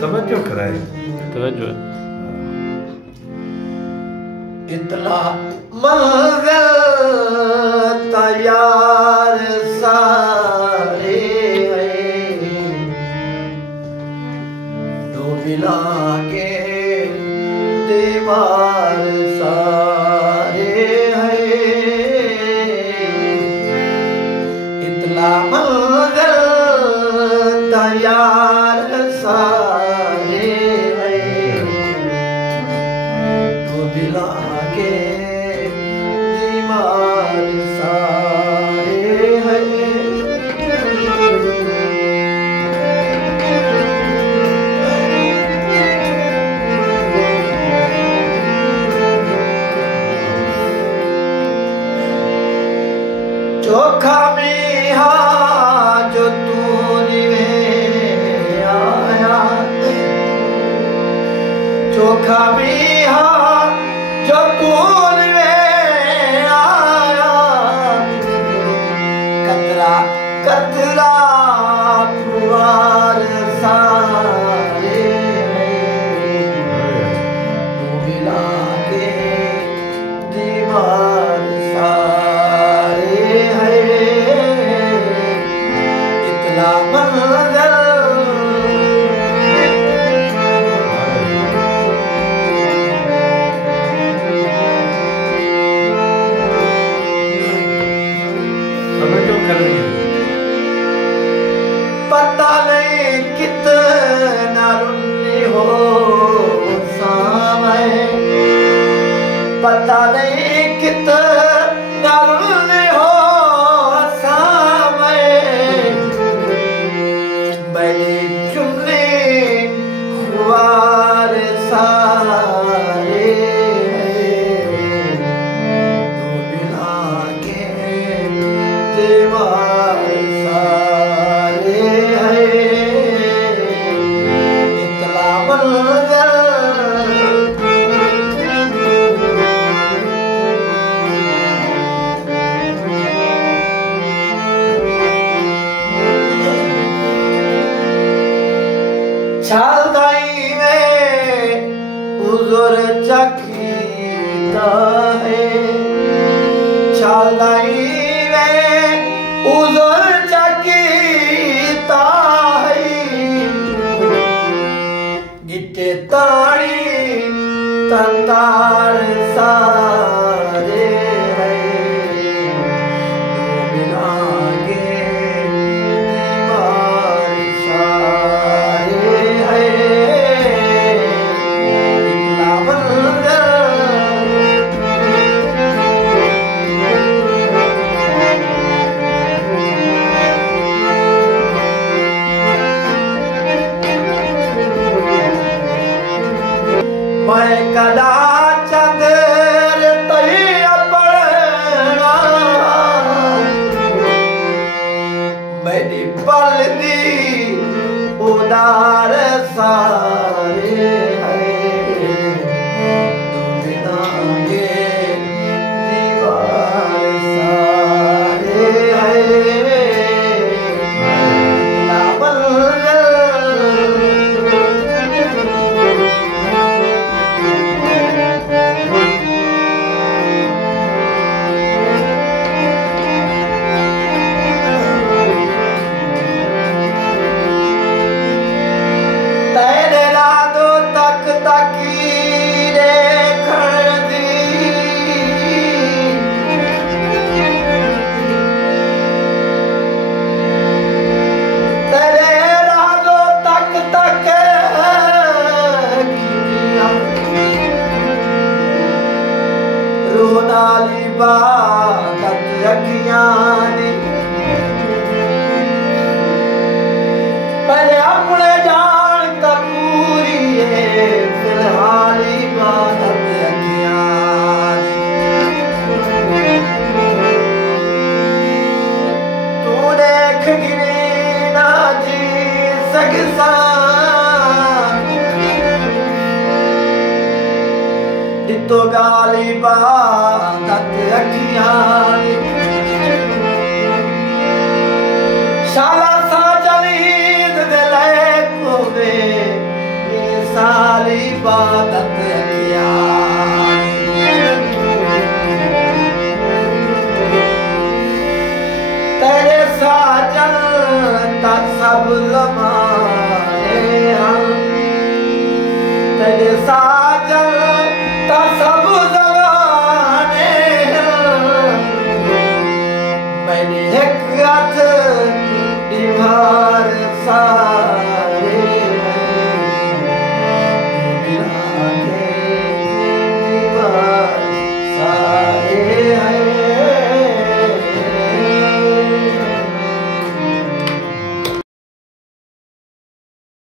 तवज्जो कराए तवज्जो इतना मंजिल तैयार सारे दो मिला के दीवार सारे इतना मंजिल तैयार सारे दो मिला के दीवार सारे चोखा मीहा जो तूने आया चोखा मीहा जो तूने आया कतरा कतरा फुवार सारे मिला के दीवार सारे इतना मंजर पता नहीं कितना रुन्नी हो सामने पता नहीं कितना रुन्नी हो सामने बड़ी चुन्नी खुआर सारे दो मिला के दीवार सारे इतना मंजर छालदाई में हुजूर चकीता है छालदाई में हुजूर चकीता है गिट्टे ताड़ी तंदार सारे मिला के दीवार सारे इतना मंजर मैं कदा चंदर तैया पड़ना मेरी पल दी उदार सारे दो दीवार सारे रोनाली बात अखियां दी पर अपने जान कपूरी है फिलहाल बात अखियां दी तू देख गिरी ना जी सकसा तो गाली बात अखियां शाला सा जलीद दिले कोवे इबादत